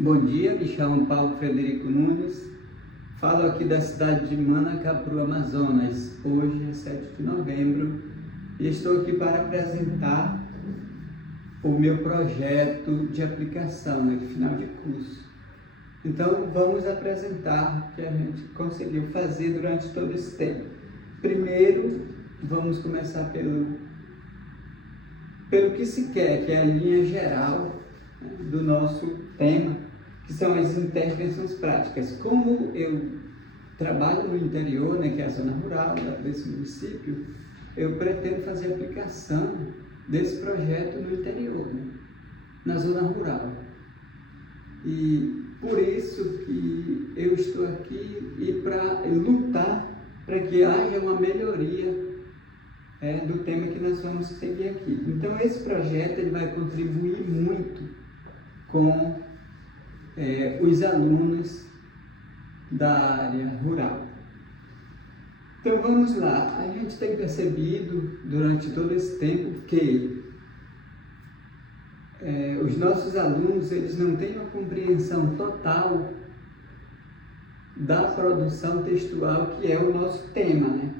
Bom dia, me chamo Paulo Frederico Nunes, falo aqui da cidade de Manacapuru, Amazonas. Hoje é 7 de novembro e estou aqui para apresentar o meu projeto de aplicação, de final de curso. Então vamos apresentar o que a gente conseguiu fazer durante todo esse tempo. Primeiro, vamos começar pelo que se quer, que é a linha geral, né, do nosso tema, que são as intervenções práticas. Como eu trabalho no interior, né, que é a zona rural desse município, eu pretendo fazer a aplicação desse projeto no interior, né, na zona rural. E por isso que eu estou aqui e para lutar para que haja uma melhoria do tema que nós vamos seguir aqui. Então esse projeto ele vai contribuir muito com os alunos da área rural. Então vamos lá, a gente tem percebido durante todo esse tempo que os nossos alunos eles não têm uma compreensão total da produção textual, que é o nosso tema, né?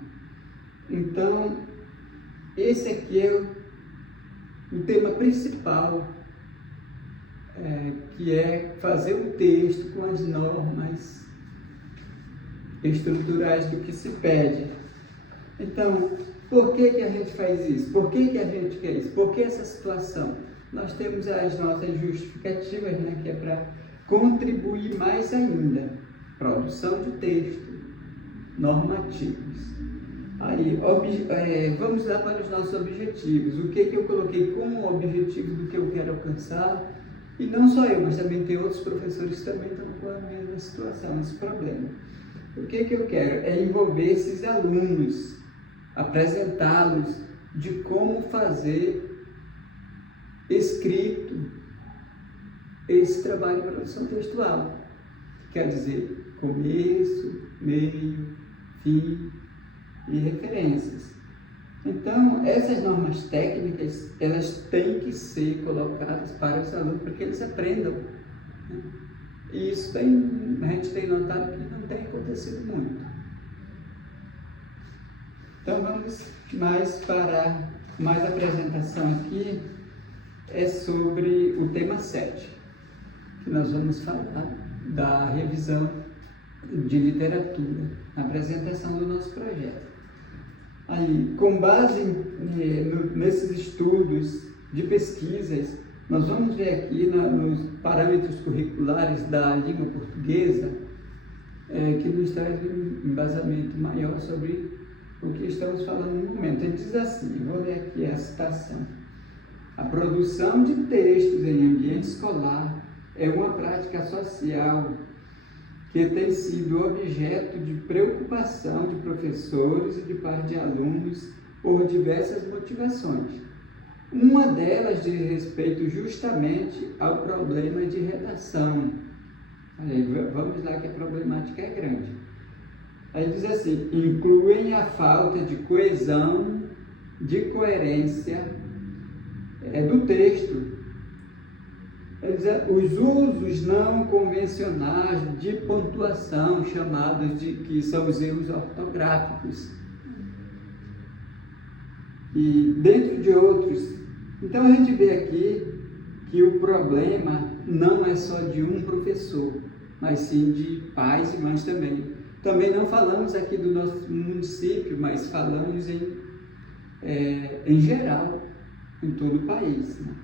Então esse aqui é o tema principal, que é fazer um texto com as normas estruturais do que se pede. Então, por que a gente faz isso? Por que a gente quer isso? Por que essa situação? Nós temos as nossas justificativas, né, que é para contribuir mais ainda. Produção de texto, normativos. Aí, vamos lá para os nossos objetivos. O que eu coloquei como objetivo do que eu quero alcançar? E não só eu, mas também tem outros professores que também estão com a mesma situação, esse problema. O que eu quero é envolver esses alunos, apresentá-los de como fazer escrito esse trabalho de produção textual. Quer dizer, começo, meio, fim e referências. Então, essas normas técnicas, elas têm que ser colocadas para os alunos, para que eles aprendam, né? E isso a gente tem notado que não tem acontecido muito. Então, vamos para mais apresentação aqui, é sobre o tema 7, que nós vamos falar da revisão de literatura, a apresentação do nosso projeto. Aí, com base nesses estudos de pesquisas, nós vamos ver aqui nos parâmetros curriculares da língua portuguesa, que nos traz um embasamento maior sobre o que estamos falando no momento. Ele diz assim, vou ler aqui a citação: a produção de textos em ambiente escolar é uma prática social que tem sido objeto de preocupação de professores e de parte de alunos por diversas motivações. Uma delas diz respeito justamente ao problema de redação. Aí, vamos lá que a problemática é grande. Aí diz assim, incluem a falta de coesão, de coerência do texto, os usos não convencionais de pontuação, chamados que são os erros ortográficos, e dentro de outros. Então a gente vê aqui que o problema não é só de um professor, mas sim de pais e mães também. Também não falamos aqui do nosso município, mas falamos em geral, em todo o país, né?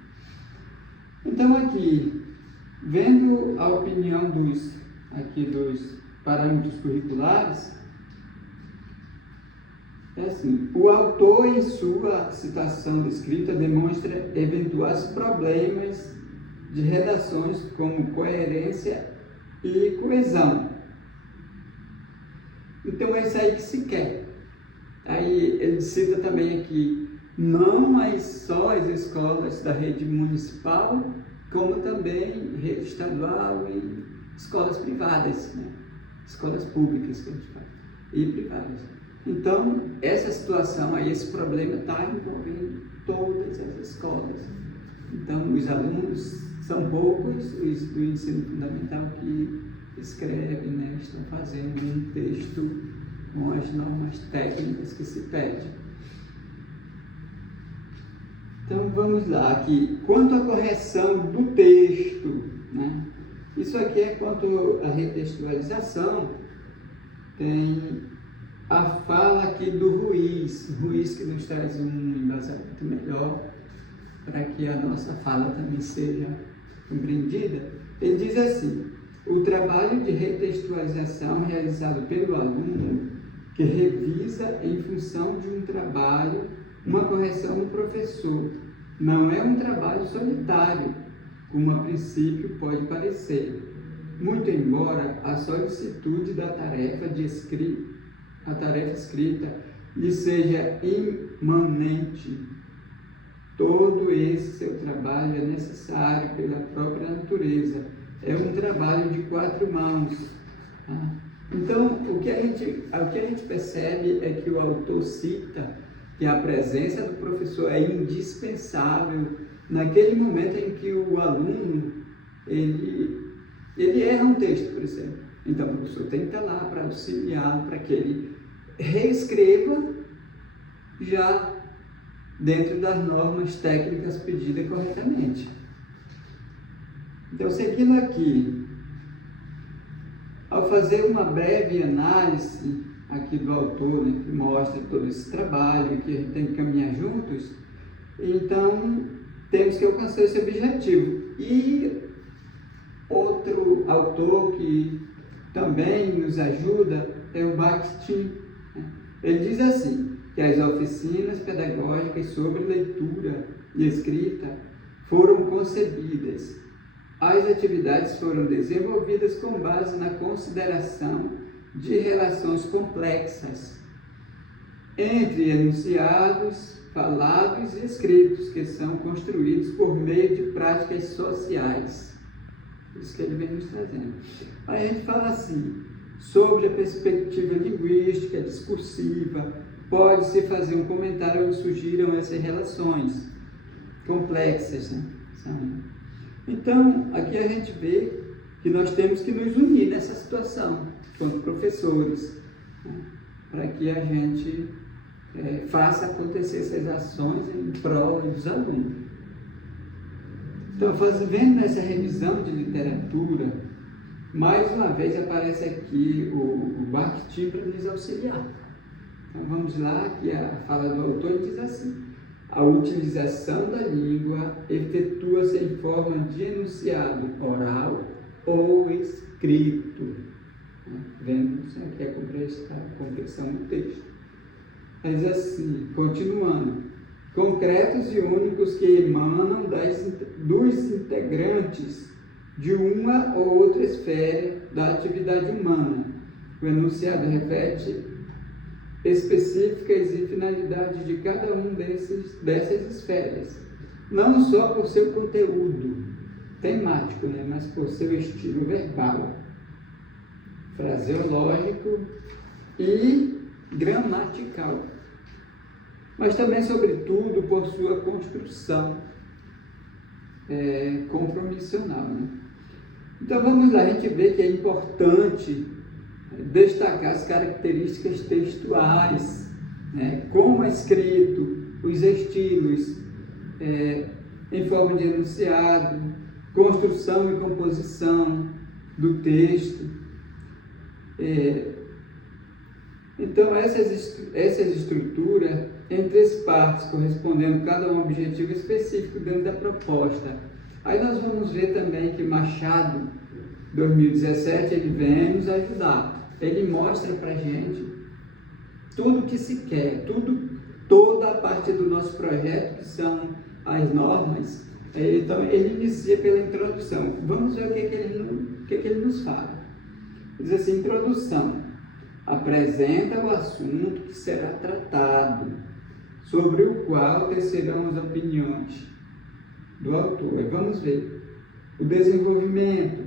Então aqui, vendo a opinião dos parâmetros curriculares, é assim, o autor em sua citação escrita demonstra eventuais problemas de redações como coerência e coesão. Então é isso aí que se quer. Aí ele cita também aqui, não só as escolas da rede municipal, como também rede estadual e escolas privadas, né? Escolas públicas que a gente fala, e privadas. Então, essa situação aí, esse problema está envolvendo todas as escolas. Então, os alunos São poucos os do ensino fundamental que escrevem, né, estão fazendo um texto com as normas técnicas que se pedem. Então vamos lá, aqui, quanto à correção do texto, né? Isso aqui é quanto à retextualização, tem a fala aqui do Ruiz que nos traz um embasamento melhor para que a nossa fala também seja compreendida. Ele diz assim: o trabalho de retextualização realizado pelo aluno que revisa em função de um trabalho, uma correção do professor, não é um trabalho solitário, como a princípio pode parecer, muito embora a solicitude da tarefa escrita lhe seja imanente. Todo esse seu trabalho é necessário pela própria natureza, é um trabalho de 4 mãos. Tá? Então, o que a gente percebe é que o autor cita que a presença do professor é indispensável naquele momento em que o aluno ele erra um texto, por exemplo. Então, o professor tem que estar lá para auxiliá-lo, para que ele reescreva já dentro das normas técnicas pedidas corretamente. Então, seguindo aqui, ao fazer uma breve análise aqui do autor, né, que mostra todo esse trabalho que a gente tem que caminhar juntos, então temos que alcançar esse objetivo. E outro autor que também nos ajuda é o Bakhtin. Ele diz assim, que as oficinas pedagógicas sobre leitura e escrita foram concebidas. As atividades foram desenvolvidas com base na consideração de relações complexas entre enunciados, falados e escritos, que são construídos por meio de práticas sociais. Isso que ele vem nos trazendo. Aí a gente fala assim, sobre a perspectiva linguística, discursiva, pode-se fazer um comentário onde surgiram essas relações complexas, né? Então, aqui a gente vê que nós temos que nos unir nessa situação, quanto professores, né? Para que a gente faça acontecer essas ações em prol dos alunos. Então, vendo nessa revisão de literatura, mais uma vez aparece aqui o Bakhtin para nos auxiliar. Então, vamos lá, que a fala do autor diz assim: a utilização da língua efetua-se em forma de enunciado oral ou escrito. Vemos aqui a compreensão do texto. Mas assim, continuando, concretos e únicos que emanam dos integrantes de uma ou outra esfera da atividade humana. O enunciado reflete específicas e finalidades de cada um dessas esferas, não só por seu conteúdo temático, né, mas por seu estilo verbal, fraseológico e gramatical, mas também, sobretudo, por sua construção compromissional, né? Então vamos lá, a gente vê que é importante destacar as características textuais, né? Como é escrito, os estilos em forma de enunciado, construção e composição do texto. Então essas estruturas em 3 partes, correspondendo cada um objetivo específico dentro da proposta. Aí nós vamos ver também que Machado, 2017, ele vem nos ajudar. Ele mostra para a gente tudo o que se quer, toda a parte do nosso projeto, que são as normas. Então, ele inicia pela introdução. Vamos ver o que ele nos fala. Diz assim, introdução. Apresenta o assunto que será tratado, sobre o qual tecerão as opiniões do autor. E vamos ver. O desenvolvimento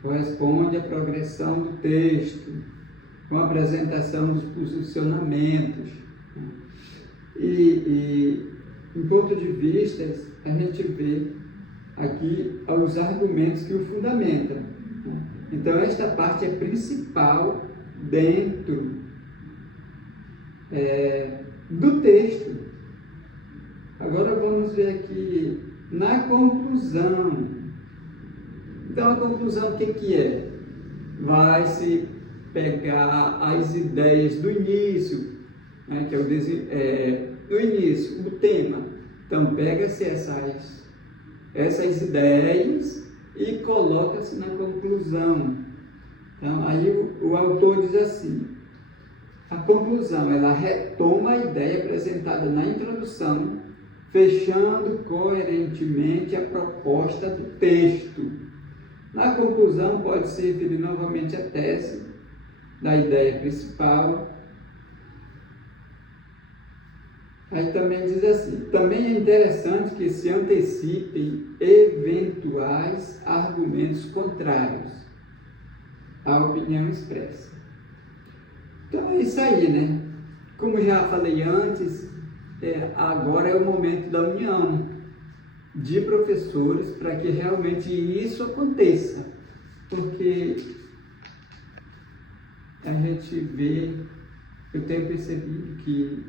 corresponde à progressão do texto, com a apresentação dos posicionamentos. E em ponto de vista, a gente vê aqui os argumentos que o fundamentam, né? Então, esta parte é principal dentro do texto. Agora vamos ver aqui na conclusão. Então, a conclusão, o que é? Vai se pegar as ideias do início, né, que é do início, o tema. Então, pega-se essas ideias e coloca-se na conclusão. Então, aí o autor diz assim: a conclusão, ela retoma a ideia apresentada na introdução, fechando coerentemente a proposta do texto. Na conclusão, pode-se referir novamente à tese da ideia principal. Aí também diz assim: também é interessante que se antecipem eventuais argumentos contrários à opinião expressa. Então é isso aí, né? Como já falei antes, agora é o momento da união de professores para que realmente isso aconteça, porque a gente vê, eu tenho percebido que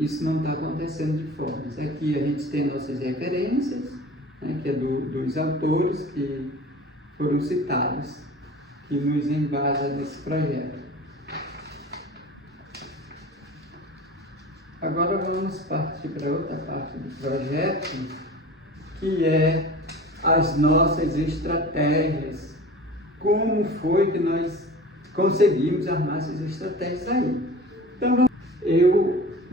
isso não está acontecendo de formas. Aqui a gente tem nossas referências, né, que é dos autores que foram citados, que nos embasa nesse projeto. Agora vamos partir para outra parte do projeto, que é as nossas estratégias. Como foi que nós conseguimos armar essas estratégias aí? Então,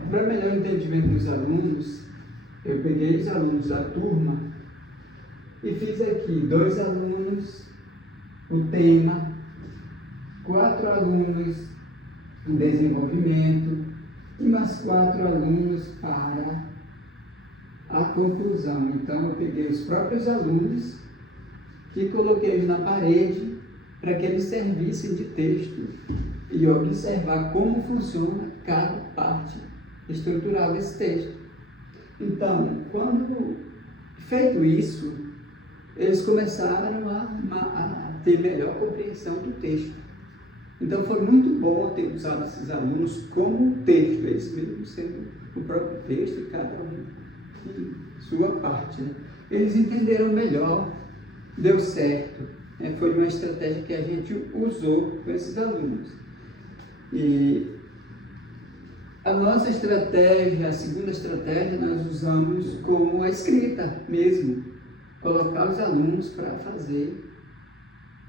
para melhor entendimento dos alunos, eu peguei os alunos da turma e fiz aqui 2 alunos, o tema, 4 alunos, o desenvolvimento, e mais 4 alunos para a conclusão. Então, eu peguei os próprios alunos e coloquei na parede para que eles servissem de texto e observar como funciona cada parte estrutural desse texto. Então, quando feito isso, eles começaram a ter melhor compreensão do texto. Então, foi muito bom ter usado esses alunos como texto, eles mesmos sendo o próprio texto, e cada um em sua parte, né? Eles entenderam melhor, deu certo, né? Foi uma estratégia que a gente usou com esses alunos. E a nossa estratégia, a segunda estratégia, nós usamos como a escrita mesmo, colocar os alunos para fazer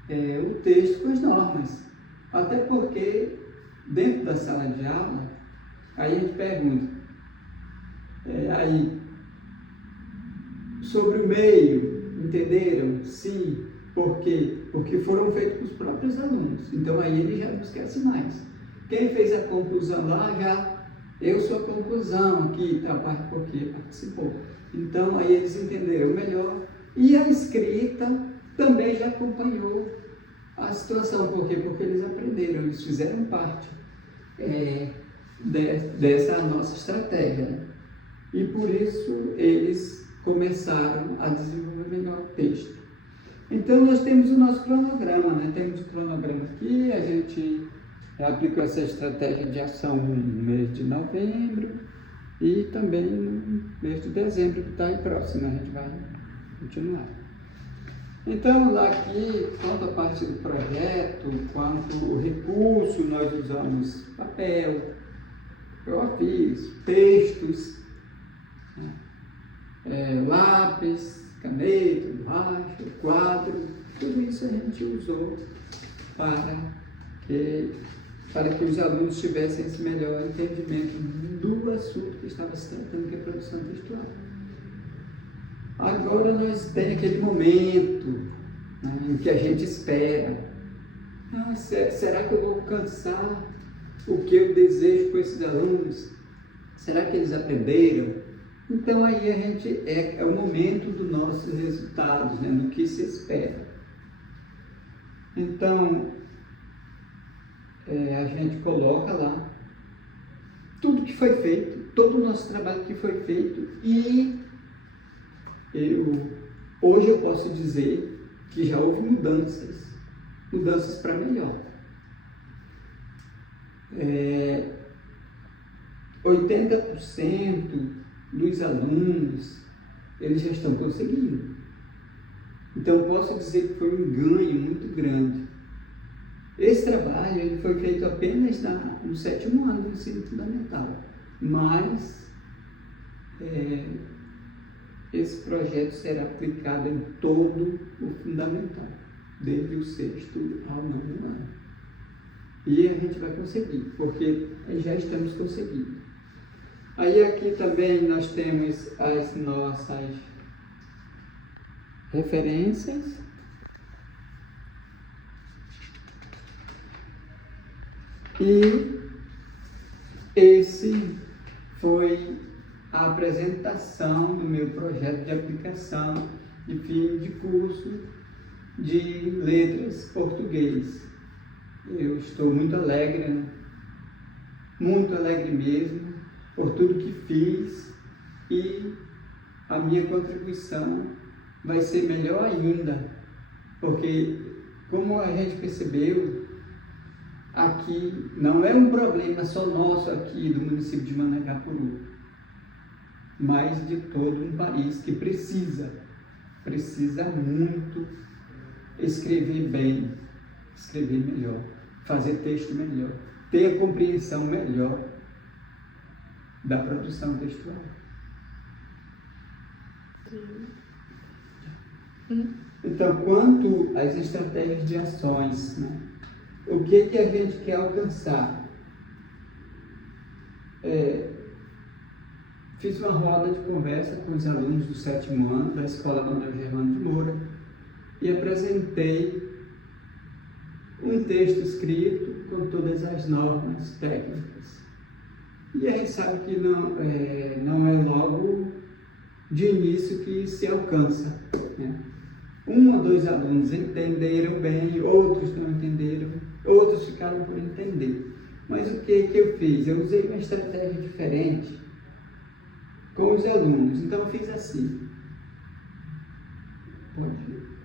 o texto com as normas. Até porque, dentro da sala de aula, aí a gente pergunta, sobre o meio, entenderam? Sim. Por quê? Porque foram feitos pelos próprios alunos. Então, aí ele já não esquece mais. Quem fez a conclusão lá, eu sou a conclusão aqui, porque participou. Então, aí eles entenderam melhor. E a escrita também já acompanhou a situação. Por quê? Porque eles aprenderam, eles fizeram parte dessa nossa estratégia, né? E por isso eles começaram a desenvolver melhor o texto. Então nós temos o nosso cronograma, né? Temos o cronograma aqui, a gente aplicou essa estratégia de ação no mês de novembro e também no mês de dezembro, que está aí próximo, a gente vai continuar. Então, lá aqui, tanto a parte do projeto, quanto o recurso, nós usamos papel, ofício, textos, lápis, caneta, borracha, quadro, tudo isso a gente usou para que os alunos tivessem esse melhor entendimento do assunto que estava se tratando, que é a produção textual. Agora nós temos aquele momento, né, em que a gente espera. Será que eu vou alcançar o que eu desejo com esses alunos? Será que eles aprenderam? Então aí a gente é o momento dos nossos resultados, né, no que se espera. Então a gente coloca lá tudo que foi feito, todo o nosso trabalho que foi feito, e eu Hoje eu posso dizer que já houve mudanças para melhor. 80% dos alunos, eles já estão conseguindo. Então, eu posso dizer que foi um ganho muito grande. Esse trabalho ele foi feito apenas no 7º ano do ensino fundamental, mas esse projeto será aplicado em todo o fundamental, desde o 6º ao 9º ano. E a gente vai conseguir, porque já estamos conseguindo. Aí aqui também nós temos as nossas referências. E esse foi a apresentação do meu projeto de aplicação de fim de curso de letras português. Eu estou muito alegre, né? Muito alegre mesmo, por tudo que fiz, e a minha contribuição vai ser melhor ainda, porque, como a gente percebeu, aqui não é um problema só nosso aqui do município de Manangapuru, mas de todo um país que precisa muito escrever bem, escrever melhor, fazer texto melhor, ter a compreensão melhor da produção textual. Então, quanto às estratégias de ações, né? O que a gente quer alcançar? Fiz uma roda de conversa com os alunos do 7º ano da Escola Manuel Germano de Moura e apresentei um texto escrito com todas as normas técnicas. E a gente sabe que não é logo de início que se alcança, né? 1 ou 2 alunos entenderam bem, outros não entenderam, outros ficaram por entender. Mas o que eu fiz? Eu usei uma estratégia diferente com os alunos. Então eu fiz assim. Pode ir.